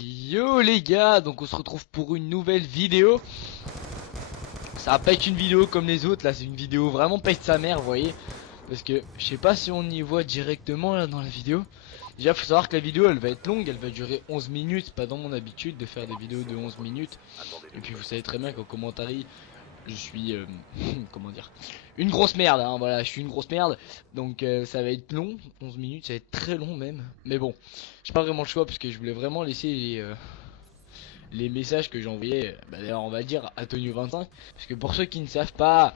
Yo les gars, donc on se retrouve pour une nouvelle vidéo. Ça va pas être une vidéo comme les autres, là c'est une vidéo vraiment pète sa mère, vous voyez. Parce que je sais pas si on y voit directement là dans la vidéo. Déjà faut savoir que la vidéo elle va être longue, elle va durer 11 minutes, pas dans mon habitude de faire des vidéos de 11 minutes. Et puis vous savez très bien qu'en commentaire je suis comment dire, une grosse merde hein, voilà, je suis une grosse merde. Donc ça va être long, 11 minutes, ça va être très long même. Mais bon, j'ai pas vraiment le choix parce que je voulais vraiment laisser les messages que j'envoyais, d'ailleurs on va dire à Tonio25. Parce que pour ceux qui ne savent pas,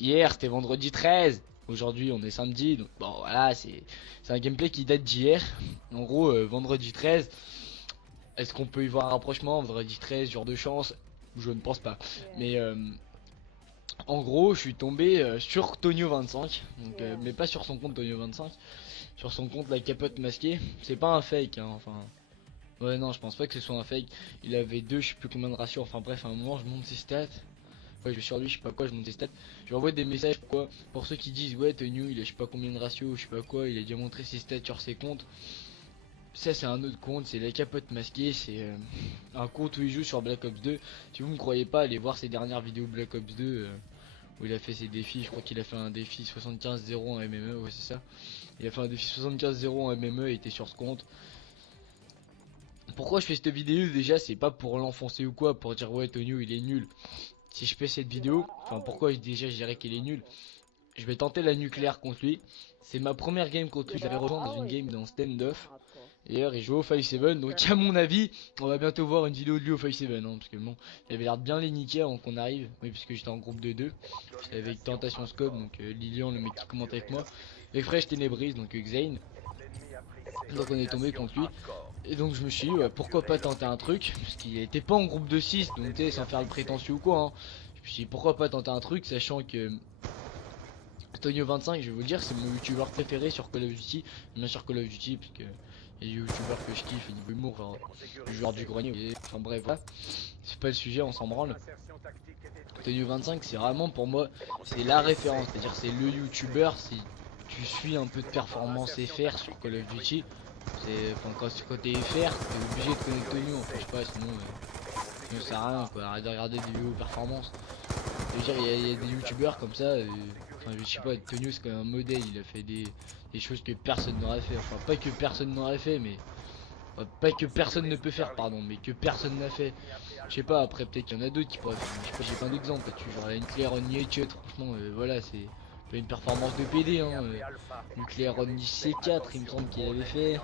hier c'était vendredi 13, aujourd'hui on est samedi, donc bon voilà, c'est un gameplay qui date d'hier. En gros vendredi 13, est-ce qu'on peut y voir un rapprochement? Vendredi 13, jour de chance, je ne pense pas. Mais en gros je suis tombé sur Tonio25, donc, mais pas sur son compte Tonio25, sur son compte la capote masquée. C'est pas un fake hein, enfin... Ouais non, je pense pas que ce soit un fake. Il avait deux, je sais plus combien de ratios. Enfin bref, à un moment je monte ses stats. Ouais, je vais sur lui, je sais pas quoi, je monte ses stats. Je lui envoie des messages quoi. Pour ceux qui disent ouais Tenu il a je sais pas combien de ratios, je sais pas quoi, il a déjà montré ses stats sur ses comptes. Ça c'est un autre compte, c'est la capote masquée, c'est un compte où il joue sur Black Ops 2. Si vous me croyez pas, allez voir ses dernières vidéos Black Ops 2 où il a fait ses défis. Je crois qu'il a fait un défi 75-0 en MME, ouais c'est ça. Il a fait un défi 75-0 en MME et était sur ce compte. Pourquoi je fais cette vidéo déjà, c'est pas pour l'enfoncer ou quoi, pour dire ouais Tonio il est nul. Si je fais cette vidéo, enfin pourquoi déjà je dirais qu'il est nul, je vais tenter la nucléaire contre lui. C'est ma première game contre lui, je l'avais rejoint dans une game dans Standoff. D'ailleurs il joue au 5-7, donc à mon avis on va bientôt voir une vidéo de lui au 5-7 hein, parce que bon, il avait l'air de bien les niquer avant qu'on arrive. Oui, puisque j'étais en groupe de 2, j'étais avec Tentation Scope, donc Lilian le mec qui commente avec moi, et Fresh Ténébrise, donc Xane. Donc on est tombé contre lui. Et donc je me suis dit ouais, pourquoi pas tenter un truc, parce qu'il était pas en groupe de 6, donc tu sais, sans faire le prétentieux ou quoi hein. Je me suis dit pourquoi pas tenter un truc, sachant que Tonio25, je vais vous le dire, c'est mon youtubeur préféré sur Call of Duty. Bien sûr Call of Duty, parce que il y a des youtubeurs que je kiffe, et niveau humour, genre le joueur du grenier, enfin bref voilà. C'est pas le sujet, on s'en branle. Tonio25 c'est vraiment pour moi, c'est la référence, c'est-à-dire c'est le youtubeur, si tu suis un peu de performance FR sur Call of Duty. C'est quand t'es FR, t'es obligé de connaître Tonio en fait, je sais pas, sinon ça sert à rien quoi, arrête de regarder des vidéos performance. Je veux dire, il y a des youtubeurs comme ça, enfin je sais pas, Tonio c'est quand même un modèle, il a fait des choses que personne n'aurait fait, enfin pas que personne n'aurait fait, mais pas que personne ne peut faire pardon, mais que personne n'a fait. Je sais pas, après peut-être qu'il y en a d'autres qui pourraient faire, je sais pas, j'ai plein d'exemples là-dessus, genre la Nuclear on Headshot, franchement voilà, c'est pas une performance de PD hein. Nuclear on C4 il me semble qu'il avait fait,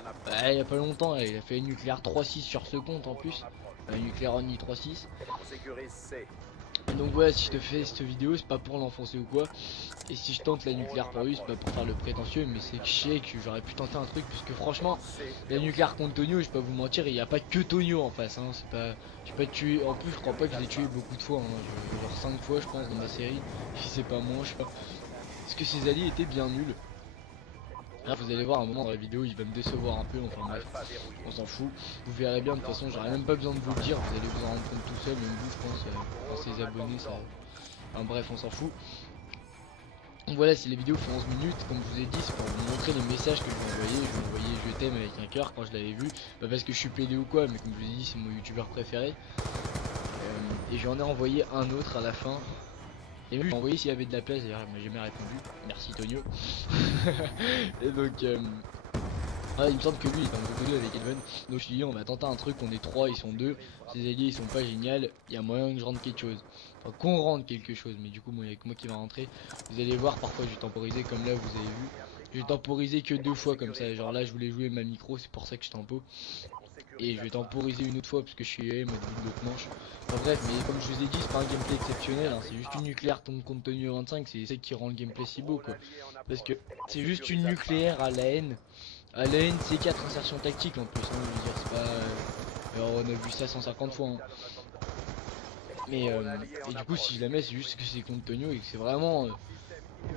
il y a pas longtemps, il a fait Nuclear 3.6 sur ce compte en plus, Nuclear on I 3.6. Donc ouais, si je te fais cette vidéo c'est pas pour l'enfoncer ou quoi. Et si je tente la nucléaire pour lui c'est pas pour faire le prétentieux, mais c'est que je sais que j'aurais pu tenter un truc, puisque franchement la nucléaire contre Tonio, je vais pas vous mentir, il n'y a pas que Tonio en face hein. C'est pas, j'ai pas tué, en plus je crois pas que je l'ai tué beaucoup de fois hein. Genre 5 fois je pense dans ma série, si c'est pas moins, je sais pas. Parce que ses alliés étaient bien nuls. Là vous allez voir un moment dans la vidéo il va me décevoir un peu, enfin bref, on s'en fout. Vous verrez bien, de toute façon j'aurais même pas besoin de vous le dire, vous allez vous en rendre compte tout seul, même vous je pense, quand ses abonnés ça... Enfin bref on s'en fout. Donc voilà, si les vidéos font 11 minutes, comme je vous ai dit, c'est pour vous montrer les messages que je lui ai envoyés. Je lui ai envoyé je t'aime avec un cœur quand je l'avais vu, pas parce que je suis pédé ou quoi, mais comme je vous ai dit c'est mon youtubeur préféré. Et j'en ai envoyé un autre à la fin. Et même je lui ai envoyé s'il y avait de la place, d'ailleurs il m'a jamais répondu, merci Tonio. Et donc il me semble que lui il est en groupe 2 avec Elven. Donc je lui dis on va tenter un truc, on est 3, ils sont 2. Ces alliés ils sont pas génial, il y a moyen que je rentre quelque chose. Enfin qu'on rentre quelque chose, mais du coup moi, il y a que moi qui va rentrer. Vous allez voir parfois je vais temporiser comme là vous avez vu. Je vais temporiser que 2 fois comme ça, genre là je voulais jouer ma micro, c'est pour ça que je tempo. Et je vais temporiser une autre fois parce que je suis mode vide d'autres manches. Enfin bref, mais comme je vous ai dit c'est pas un gameplay exceptionnel hein. C'est juste une nucléaire contre Tonio 25, c'est ça qui rend le gameplay si beau quoi. Parce que c'est juste une nucléaire à la haine. À la haine C4 insertion tactique en plus hein, je veux dire c'est pas... Alors on a vu ça 150 fois hein. Mais et du coup si je la mets c'est juste que c'est contre Tonio et que c'est vraiment...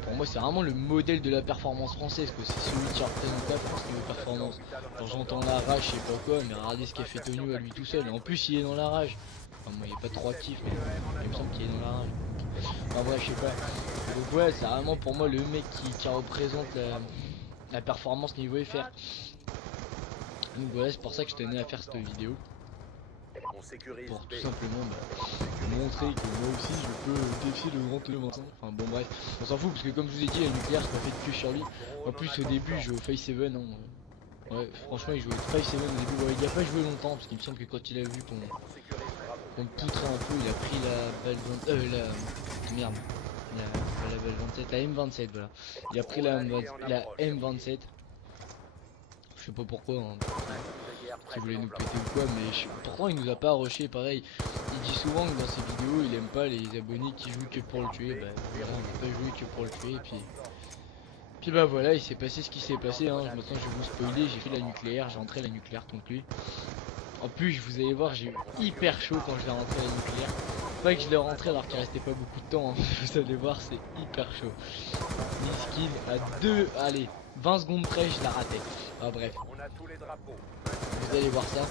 pour moi c'est vraiment le modèle de la performance française quoi. C'est celui qui représente la France niveau performance. Quand j'entends la rage je sais pas quoi, mais regardez ce qu'a fait Tonio à lui tout seul. Et en plus il est dans la rage. Enfin moi il est pas trop actif mais il me semble qu'il est dans la rage. Enfin bref je sais pas. Donc ouais c'est vraiment pour moi le mec qui représente la performance niveau FR. Donc voilà, c'est pour ça que je tenais à faire cette vidéo. Pour tout simplement montrer que moi aussi je peux défier le grand Tonio 25. Enfin bon bref, on s'en fout parce que comme je vous ai dit, la nucléaire c'est pas fait que sur lui. En plus au début je jouais au Phase 7 hein. Ouais franchement il jouait au Phase 7 au début, ouais, il a pas joué longtemps parce qu'il me semble que quand il a vu qu'on le poutrait un peu, il a pris la balle 20... merde. La balle 27, la M27 voilà. Il a pris la M27. Je sais pas pourquoi hein. Qui voulait nous péter ou quoi, mais pourtant il nous a pas rushé pareil. Il dit souvent que dans ses vidéos il aime pas les abonnés qui jouent que pour le tuer. Bah voilà, on va pas jouer que pour le tuer et puis bah voilà, il s'est passé ce qui s'est passé hein. Maintenant je vais vous spoiler, j'ai fait la nucléaire, j'ai rentré la nucléaire contre lui. En plus vous allez voir, j'ai eu hyper chaud quand je l'ai rentré la nucléaire. Pas que je l'ai rentré alors qu'il restait pas beaucoup de temps hein. Vous allez voir, c'est hyper chaud. Miskin à 20 secondes près je la ratais. Ah bref, vous allez voir ça.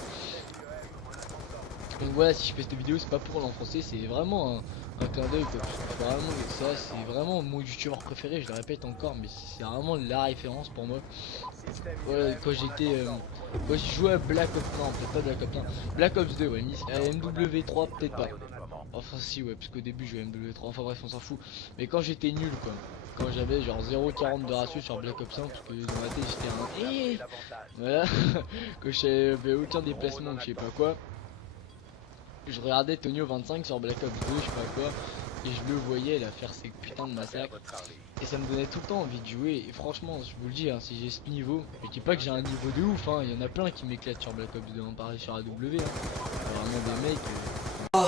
Donc voilà, si je fais cette vidéo c'est pas pour l'enfoncer, c'est vraiment un clin d'œil quoi. Vraiment ça c'est vraiment mon youtubeur préféré, je le répète encore, mais c'est vraiment la référence pour moi. Voilà, quand j'étais quand je jouais à Black Ops, non peut-être pas Black Ops 1, Black Ops 2 ouais, MW3 peut-être pas. Enfin si ouais, parce qu'au début je jouais MW3, enfin bref on s'en fout. Mais quand j'étais nul quoi, quand j'avais genre 0,40 de ratio sur Black Ops 1, parce que dans ma tête j'étais un... Voilà, que j'avais aucun déplacement ou je sais pas quoi. Je regardais Tonio 25 sur Black Ops 2, je sais pas quoi, et je le voyais là faire ces putains de massacres. Et ça me donnait tout le temps envie de jouer. Et franchement, je vous le dis, hein, si j'ai ce niveau, je dis pas que j'ai un niveau de ouf, hein, il y en a plein qui m'éclatent sur Black Ops 2, hein, pareil sur AW. Hein. Vraiment des mecs. Oh,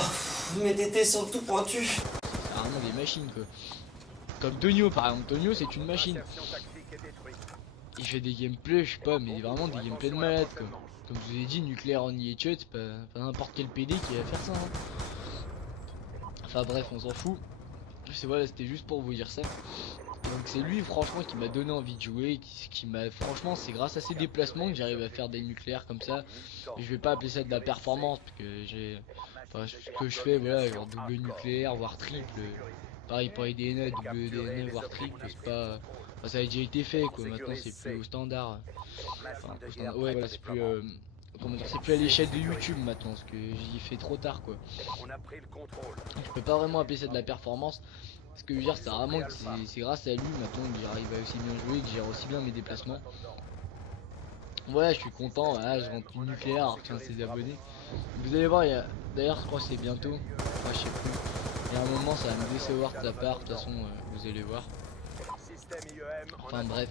mes tétés sont tout pointus. C'est vraiment des machines quoi. Comme Tonio par exemple, Tonio c'est une machine. Il fait des gameplays, je sais pas, mais vraiment des gameplays de malade quoi. Comme je vous ai dit, nucléaire en IHE, c'est pas n'importe quel PD qui va faire ça. Hein. Enfin bref, on s'en fout. Voilà, c'était juste pour vous dire ça. Donc c'est lui franchement qui m'a donné envie de jouer, qui m'a franchement c'est grâce à ses déplacements que j'arrive à faire des nucléaires comme ça. Et je vais pas appeler ça de la performance parce que j'ai ce que je fais voilà, genre double nucléaire voire triple. Pareil pour les DNA, double DNA voire triple, c'est pas ça a déjà été fait quoi, maintenant c'est plus au standard. Ouais voilà, c'est plus comment dire, c'est plus à l'échelle de YouTube maintenant parce que j'y fais trop tard quoi. Je peux pas vraiment appeler ça de la performance. Ce que je veux dire c'est vraiment que c'est grâce à lui maintenant que j'arrive à aussi bien jouer, que je gère aussi bien mes déplacements. Voilà, je suis content, voilà, je rentre une nucléaire alors qu'il y a ses abonnés. Vous allez voir, d'ailleurs je crois que c'est bientôt, enfin je sais plus. Il y a un moment ça va me décevoir de sa part, de toute façon vous allez voir. Enfin bref.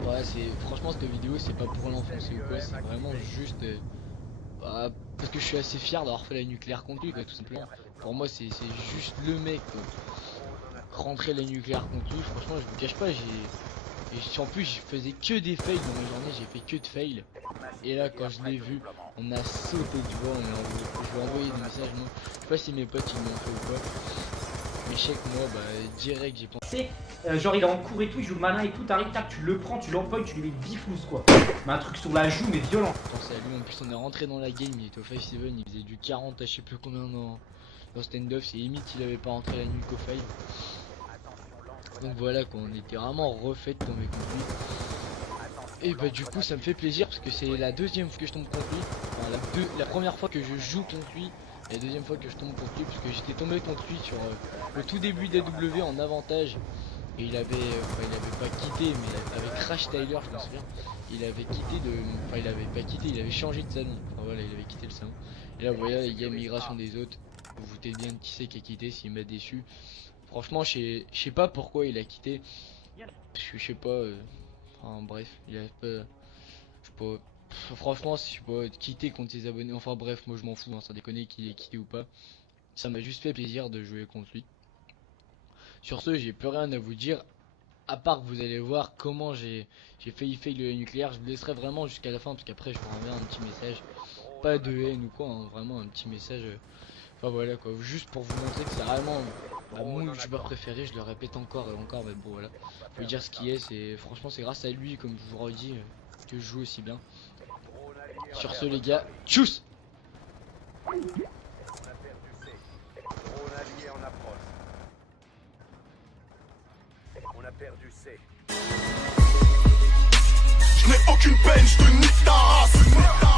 Voilà, franchement cette vidéo c'est pas pour l'enfoncer ou quoi, c'est vraiment juste parce que je suis assez fier d'avoir fait la nucléaire contre lui quoi, tout simplement. Pour moi c'est juste le mec quoi. Rentrer la nucléaire contre lui, franchement je vous cache pas, en plus je faisais que des fails dans mes journées, j'ai fait que de fails. Et là quand je l'ai vu, on a sauté du bois, je lui ai envoyé des messages, moi je sais pas si mes potes ils m'ont fait ou quoi. Mais je sais que moi direct j'ai pensé. Genre il est en cours et tout, il joue le malin et tout, t'arrives, tac, tu le prends, tu l'empoignes, tu lui mets biflouze quoi. Mais un truc sur la joue mais violent. Pensez à lui, en plus on est rentré dans la game, il était au 5-7, il faisait du 40 à je sais plus combien dans stand-off, c'est limite il avait pas rentré la nuque au 5. Donc voilà quoi, on était vraiment refait de tomber contre lui. Et bah du coup ça me fait plaisir parce que c'est la deuxième fois que je tombe contre lui. Enfin, la première fois que je joue contre lui. Et la deuxième fois que je tombe contre lui, parce que j'étais tombé contre lui sur le tout début d'AW en avantage. Et il avait pas quitté, mais avec Crash Tyler, je me souviens. Il avait quitté enfin il avait pas quitté, il avait changé de salon. Enfin voilà, il avait quitté le salon. Et là vous voyez, il y a migration des autres. Vous vous doutez bien de qui c'est qui a quitté, s'il m'a déçu. Franchement, je sais pas pourquoi il a quitté. Parce que je sais pas. Enfin bref, il a pas. Je sais pas. Franchement, si je peux quitter contre ses abonnés, enfin bref, moi je m'en fous, hein, sans déconner qu'il est quitté ou pas. Ça m'a juste fait plaisir de jouer contre lui. Sur ce, j'ai plus rien à vous dire, à part que vous allez voir comment j'ai failli fail le nucléaire. Je vous laisserai vraiment jusqu'à la fin, parce qu'après je vous renverrai un petit message. Pas de haine ou quoi, hein, vraiment un petit message. Enfin voilà quoi, juste pour vous montrer que c'est vraiment mon youtubeur préféré, je le répète encore et encore, mais bon voilà. Faut dire ce qui est, franchement c'est grâce à lui, comme je vous redis, que je joue aussi bien. Sur ce les gars, tchuss. On a perdu C. n'ai aucune peine, je te nique ta race.